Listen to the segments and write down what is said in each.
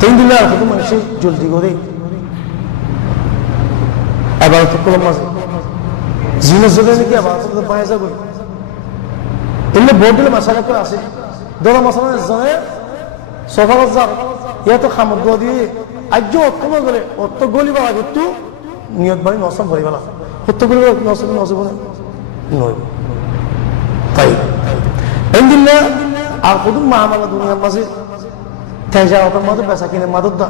তিন দিলে আর কত মানুষ জলদি করে আবাদত করলাম মাঝে জিনিস যদি নাকি আবাদত পায়ে যাবে এমনি বোর্ড দিলে মশালা করে আসে ধরো মশালা জনে সফারত যার ইয়া তো খামত দোয়া দিয়ে আজ অর্থ করে অর্থ গলিবার আগে একটু নিয়ত বাড়ি নসম ভরি বেলা সত্য গলি নসব নসব নয় তাই এমদিল্লা আর কত মামালা দুনিয়ার মাঝে তেজাওয়াতের মাঝে বেচা কিনে মাদত দা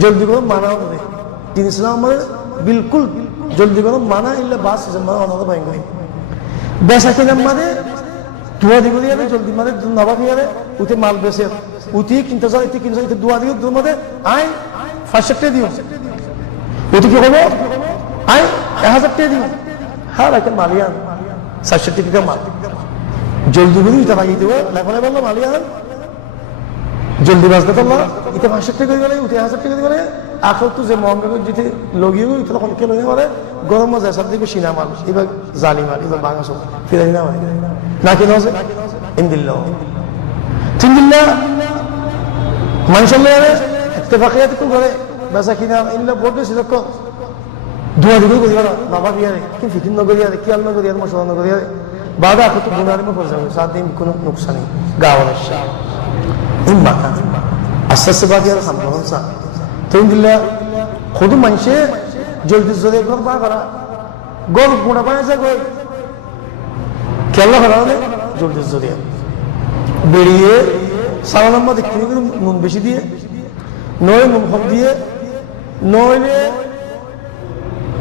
জলদি করে মানা হবে দিন ইসলাম আমাদের বিলকুল জলদি করে মানা ইল্লা বাস মানে অনাথ ভাই বেচা কিনার মাঝে দুয়া দিগুলো যাবে জলদি মাঝে নবা ফিয়ারে উঠে মাল বেসে উঠি কিনতে যাও এতে কিনতে যাও দুয়া দিও দুর মধ্যে আয় 500 টাকা দিও উঠে কি হবো আয় 1000 টাকা দিও হ্যাঁ রাখেন মালিয়ান 400 টাকা মাল জলদি করে এটা লাগিয়ে দেবো লেখনে বললো মালিয়ান জলদি বাজতে পারলো এটা 500 টাকা গেলে উঠে 1000 টাকা গেলে এখন তো যে মহঙ্গা যেতে লগিয়ে এটা তখন কে লগে পারে গরম মজা সব দিকে সিনা মাল এবার জালি মাল এবার বাঙা সব ফিরে না হয় না কেন আছে ইনদিল্লাহ তিনদিল্লা মানুষের মেয়ে ইত্তেফাকিয়াত কোন করে বেচা কিনা ইল্লা বোর্ডে সিলক দুয়া দিকে করি বাবা বিয়ারে কি ফিকির নগরি আর কি আল্লাহ করি আর মশলা নগরি আর বাদা এখন তো গুনারে মে পড়ে যাবে সাত দিন কোনো নুকসান নেই গাওয়ার শাহ ইম্মা আস্তে আস্তে বাদ আর সম্ভব সা তিনদিল্লা খুদ মানুষে জলদি জলদি ঘর বা করা গল গুণা পায় যায় গই কেলা করা হলে জলদি জলদি বেরিয়ে সালাম মধ্যে কিনে নুন বেশি দিয়ে নয় নুন কম দিয়ে নইলে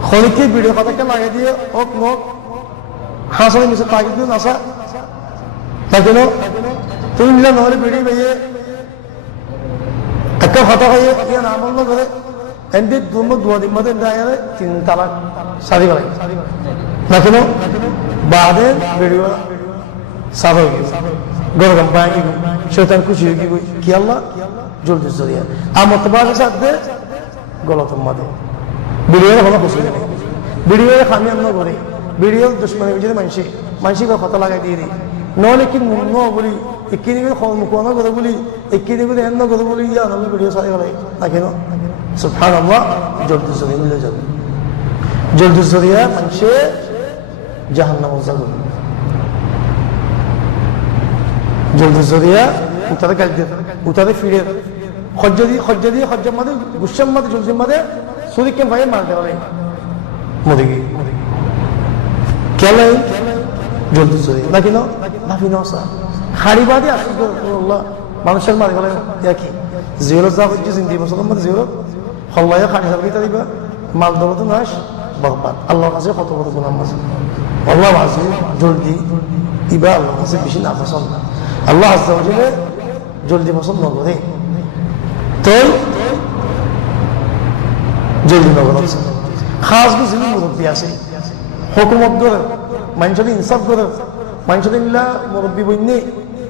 খনিকে ভিডিও কথাকে লাগিয়ে দিয়ে ওক নখ হাসলে মিশে তাগিদ দিন আসা তাকে তুমি মিলা নহলে বেরিয়ে বেরিয়ে একটা কথা হয়ে ইয়া নাম করে এমনি দুয়া দিন মধ্যে দাঁড়িয়ে 3 তালাক শাদি করে না কেন বাদে ভিডিও সাফ হয়ে গেছে গরম পানি শয়তান খুশি হয়ে গই কি আল্লাহ জলদি জরিয়া আমার তো বাজে সাথে গলত মাদে ভিডিওর ভালো খুশি নেই ভিডিওর খামি আমরা করে ভিডিওর দুশ্মনী বুঝে মানসিক কথা লাগাই দিয়ে দিই নহলে কি ন বলি একিনি মুখোনা করে বলি একিনি করে এন্ন করে বলি ইয়া আমি ভিডিও সারি গেলে না কেন সুবহানাল্লাহ জলদি জরিয়া মিলে যাবে জলদি জরিয়া মানুষে জাহান্নাম যাবে জলদি জরিয়া উতারে কাজ দিয়ে উতারে ফিরে খজ্জা দিয়ে খজ্জার মাঝে গুসার মাঝে জলদির মাঝে শরীরকে ভাই মারতে পারে মদিগি কেলাই জলদি জরিয়া নাকি নাফি নসা খাড়ি বাদে আল্লাহ মানুষের মারি গেলে কি জিরো যা হচ্ছে জিন্দি বছরের মধ্যে জিরো হল্লায় খাড়ি সাবি দিবা মাল দৌলত নাস বরবাদ আল্লাহর কাছে কত কত গুনাহ মাঝে আল্লাহ মাঝে জলদি ইবা আল্লাহর কাছে বেশি না পছন্দ আল্লাহ আজ্জা ওয়া জাল্লা জলদি পছন্দ করে তো জলদি নগর আছে খাস কিছু মুরব্বী আছে হুকুমত করে মানুষের ইনসাফ করে মানুষের ইল্লা মুরব্বী বইনে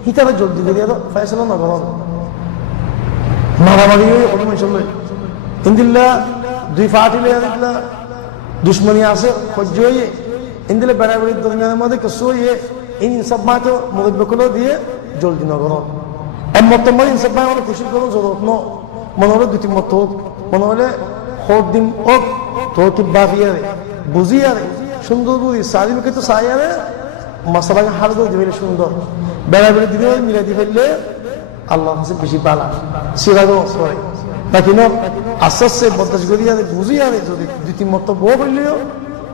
হিতারা জলদি করে ফয়সালা নগর মারামারি হয়ে কোনো মানুষের লই ইন্দিল্লা দুই ফাটিলে দুশ্মনী আছে সহ্য হয়ে ইন্দিলে বেড়াবেড়ির দরমিয়ানের মধ্যে কিছু হয়ে এই ইনসাফ মাত্র মুরব্বীগুলো দিয়ে জলদি নগর এমত তোমার ইনসাফ মায় আমার খুশি করো জরুরত ন মনে হলে দুটি মত হোক মনে হলে হোক দিন হোক তো কি বাফিয়ারে বুঝিয়ারে সুন্দর বুঝি সারিমকে তো সাইয়ারে মশলাকে হার করে দিবে সুন্দর বেড়াবেড়ি দিবে মিলাই দিয়ে ফেললে আল্লাহ কাছে বেশি পালা সিরাজও করে নাকি ন আস্তে আস্তে বদাস করিয়ারে বুঝিয়ারে যদি দুই তিন মত বউ ফেললেও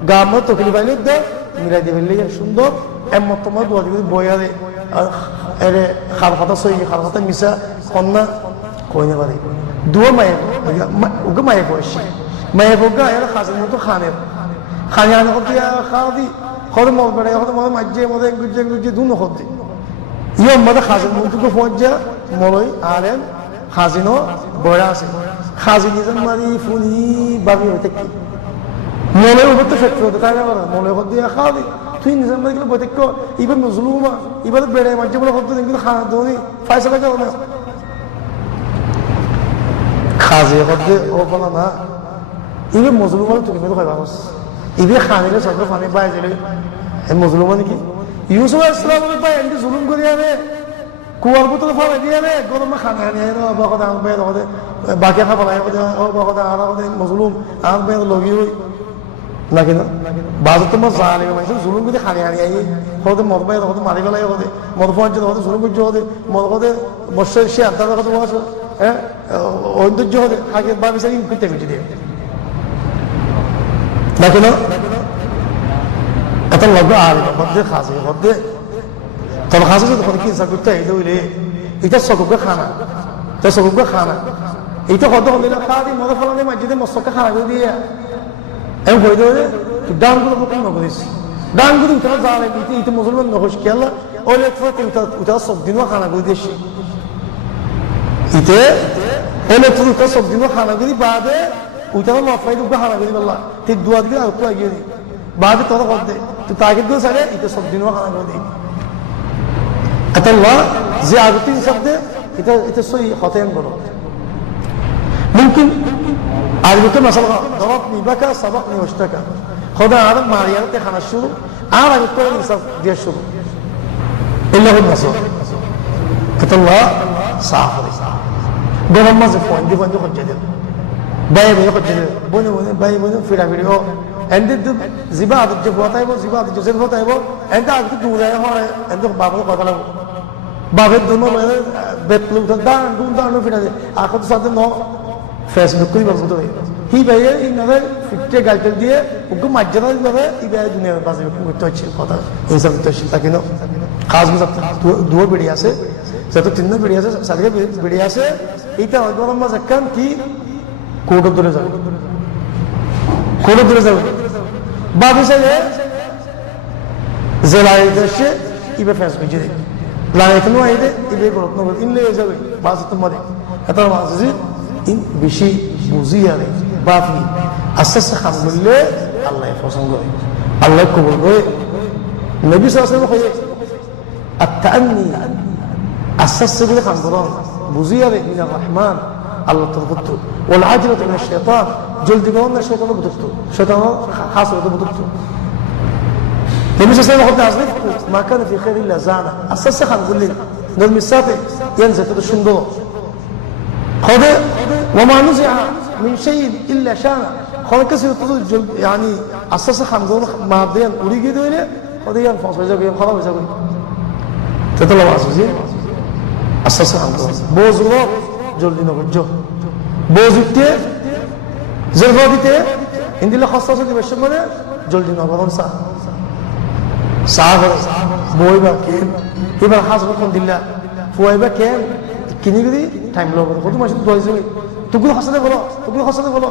গা মত তকলি পাইলে দেয় মিলাই দিয়ে ফেললে সুন্দর এমত তোমার দোয়া দিবে বইয়ারে এরে খাল খাতা সই খাল খাতা মিশা কন্যা কইনে পারে দুয়া মায়ে ওকে মায়ে বয়সী মায়ে বোগা এর খাসের মতো খানের খানে আনে করতে খাওয়া দি খরে মত বেড়ে হতে মনে মাঝে মধ্যে গুজে দু নখতে ইয়ে মধ্যে খাসের মধ্যে পৌঁছা মলই আরেন খাজিনো বড়া আছে খাজি নিজের মারি ফুনি বাবি হইতে কি মলে উপর তো ফেক্টর হতে থাকে না মলে হতে দিয়ে খাওয়া দি তুই নিজের মারি গেলে বইতে এবার নজলুমা এবার বেড়ে মাঝে বলে হতে কিন্তু খানা দৌনি ফাইসলা কেন না খাজে হতে ও বলা না এবার মজলুমা তুমি মেলে খাই বাস এবার খানিলে সব পানি পাই গেলে মজলুমা নাকি ইউসুফ ইসলাম পাই এমনি জুলুম করি আনে কুয়ার বোতল ফলে দিয়ে রে গরমে খানা আনি বকদা আন বেদ হদে বাকি খাবার আয় ও বকদা আর হদে মজলুম আন বেদ লগি হই নাকি না বাজার তো মজ জানি মানে জুলুম করে খানি আনি আই হদে মদ বেদ হদে মারি গলাই হদে মদ পঞ্চ হদে জুলুম করে হদে মদ হদে বর্ষের সে আদার কথা বলছ হ্যাঁ ঐশ্বর্য হদে আগে বাবি সাই করতে মিটি দিয়ে নাকি না এত লগ্ন আর হদে খাসে হদে তবে খাসে তো কি ইনসান করতে এই দইলে এটা সককে খানা তো সককে খানা এইটা হদে হলে না খাদি মদ ফলানে মসজিদে মস্তকে খানা করে দিয়ে এম হয়ে দেবে ডানগুলো প্রথম নগরিস ডানগুলো উঠা জালে ইতি ইতি মুসলমান নহস কেলা ওলে ফতে উঠা সব দিনও খানা করে দিয়েছে ইতে ওলে উঠা সব দিনও খানা করে বাদে উঠা নফাই দুটো খানা করে বললা ঠিক দুয়া দিকে আর তো আগিয়ে দি বাদে তোরা কর দে তো তাকে দিও সারে ইতে সব দিনও খানা করে দি আতাল্লাহ যে আগতিন শব্দে এটা সই হতেন বলো ممكن عربي مثلا ضربني بكى سبقني واشتكى خذ عرب معيارتي خان الشروع عربي كل الانصاف دي الشروع الا هو النصر قلت الله صافر قال ما زفوان دي فان ياخذ جديد باي ياخذ جديد بني باي في فيديو عند زباد الجبوه طيبه زباد الجزيره طيبه عند عند دوله هو عند بابا قال بابا دوما بيتلو دان دون دان في اخذ صاد نو ফেসবুক কই বলতো হি ভাইয়ে এই নবে ফিটে গালতেল দিয়ে ওকে মর্যাদা দিবে এই ভাই দুনিয়ার বাজে করতে হচ্ছে কথা ইনসান তো সেটা কেন খাস বুঝা দুটো বেড়ি আছে যত তিনটা বেড়ি আছে সাথে বেড়ি আছে এইটা গরম মাছ কাম কি কোড ধরে যাবে বাবু সাহেব জেলায় দেশে ইবে ফেসবুক যে লাইফনো আইদে ইবে করত না ইনলে যাবে বাস তোমারে এত মাঝে in বেশি বুঝিয়া রে বাফি আস্তে আস্তে খাম করলে আল্লাহ পছন্দ করে আল্লাহ কবুল করে নবী সাল্লাল্লাহু আলাইহি ওয়াসাল্লাম আত-তাআন্নি আস্তে আস্তে করে খাম করুন বুঝিয়া রে মিনার রহমান আল্লাহ তরফত ওয়াল আজরাতু মিনাশ শাইতান জলদি করুন না শয়তান বুঝতো শয়তান খাস হতে বুঝতো নবী সাল্লাল্লাহু আলাইহি ওয়াসাল্লাম মা কানা ফি খাইরিল্লাহ জানা আস্তে আস্তে খাম করলে নবী সাথে ইয়ানজা তো সুন্দর خذ وما نزع من شيء الا شان خذ كسر يعني اساس خمدون مادين اريد له خذ يان فاصل جاي خلاص جاي تطلع عزيزي اساس خمدون بوزلو جلدي نوجو بوزته زربادته عندي له خاصه دي بشمله جلدي نوجو صعب بويبا كين يبقى حاسب من دله فويبا كين কিনিগরি টাইম লগর কত মাস তো হইছে তুগুলো হাসাতে বলো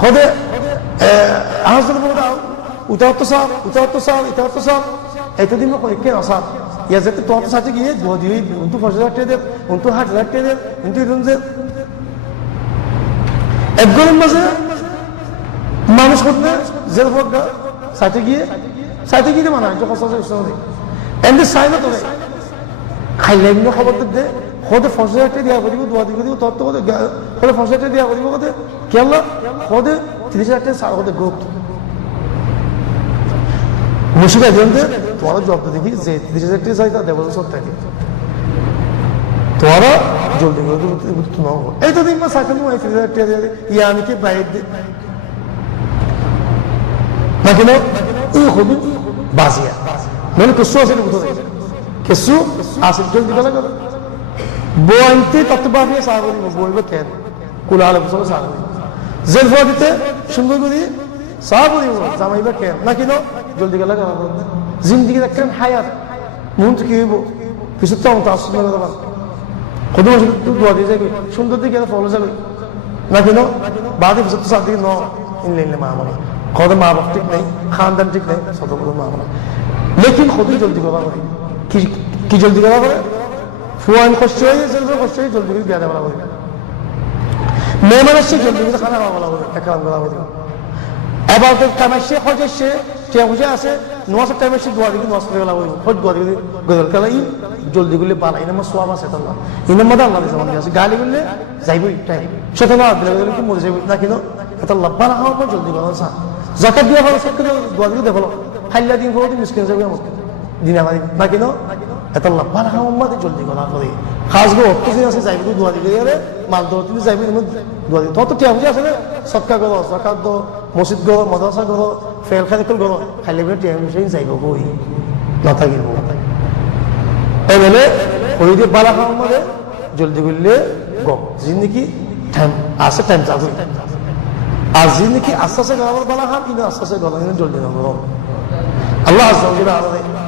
খদে আহাজতে বলো দাও উতাওতো সাব এত দিন কই কে আসাব ইয়া যেতে তো সাথে গিয়ে দুই উন্তু ফসল দে উন্তু হাট রাখতে দে উন্তু রুমজে একজন মাঝে মানুষ করতে জেল ফোকা সাথে গিয়ে মানা তো ফসল দে এন্ড সাইন তো খাইলে না খবর দে خود فصلت دیا بودی بود وادی بودی تو خود فصلت دیا بودی بود که الله خود تیجات سال خود گفت مشکل دیگه تو آن جواب دادی که تیجات زاید دیوار سوت دادی تو آن جواب دیگه بود تو نام ای تو دیگه مسافر مو ای تیجات دیا یعنی که باید نکنه این خود بازیه من کسو اصلی بود کسو اصلی جواب دیگه نکرد بوانتي تطبافي صاغري بويبه كان كل على بصو صاغري زلفودته شنغودي صاغري زمايبه كان لكن جلدي গলা জিন্দেগি দেখেন হায়াত মুন্ট কি হইব কিছু তো তাসুস না দাও কত তো দোয়া দিয়ে যাবে সুন্দর দিকে ফলো যাবে নাকি নো বাদে কিছু তো সাথে নো ইনলে মামলা কত মা বাপ ঠিক নাই খানদান ঠিক নাই সব বড় মামলা लेकिन खुद ही जल्दी गला করে কি জলদি গলা করে ফুয়ান কষ্ট হয়ে জলদি করে বিয়া দেওয়া হবে মেহমানের সে জলদি করে খানা খাওয়া হবে একরাম করা হবে এবার তো কামাইছে হজেছে কে বুঝে আছে নমাজ টাইমে সে দোয়া দিকে নমাজ পড়ে গেলা হবে হজ দোয়া দিকে গজল কালাই জলদি করে বালা ইনামা সোয়াব আছে আল্লাহ ইনামা আল্লাহ দিছে মানে আছে গালি বললে যাইবই টাইম শতনা দিলে কি মরে যাবে না কিনো এটা আল্লাহ বালা হওয়ার পর জলদি করা আছে যাকাত দিয়া ভালো সব করে দোয়া দিকে দেবলো খাইলা দিন পরে মিসকিন যাবে আমাকে দিনা মারি না কিনো এটা লাভ বালা খাম মাঝে জলদি করা করে খাস গো অত যে আছে যাইব দোয়া দিকে গেলে মাল দোয়া তুমি যাইবি দোয়া দিকে তত টিয়া বুঝে আছে না সৎকা করো সকাত দো মসজিদ গো মাদ্রাসা করো ফেল খালি করো খাইলে বলে টিয়া বুঝে যাইব বই না থাকিব এই বলে ওই যে বালা খাম মাঝে জলদি করলে গো জিন্দগি টাইম আছে টাইম যাবে আর জিন্দগি আস্তে আস্তে গলাবার বালা খাম কিন্তু আস্তে আস্তে গলা জলদি না করো আল্লাহ আল্লাহ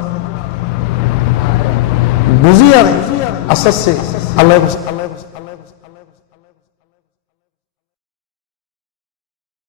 বুঝি আর আস্তে আস্তে আল্লাহ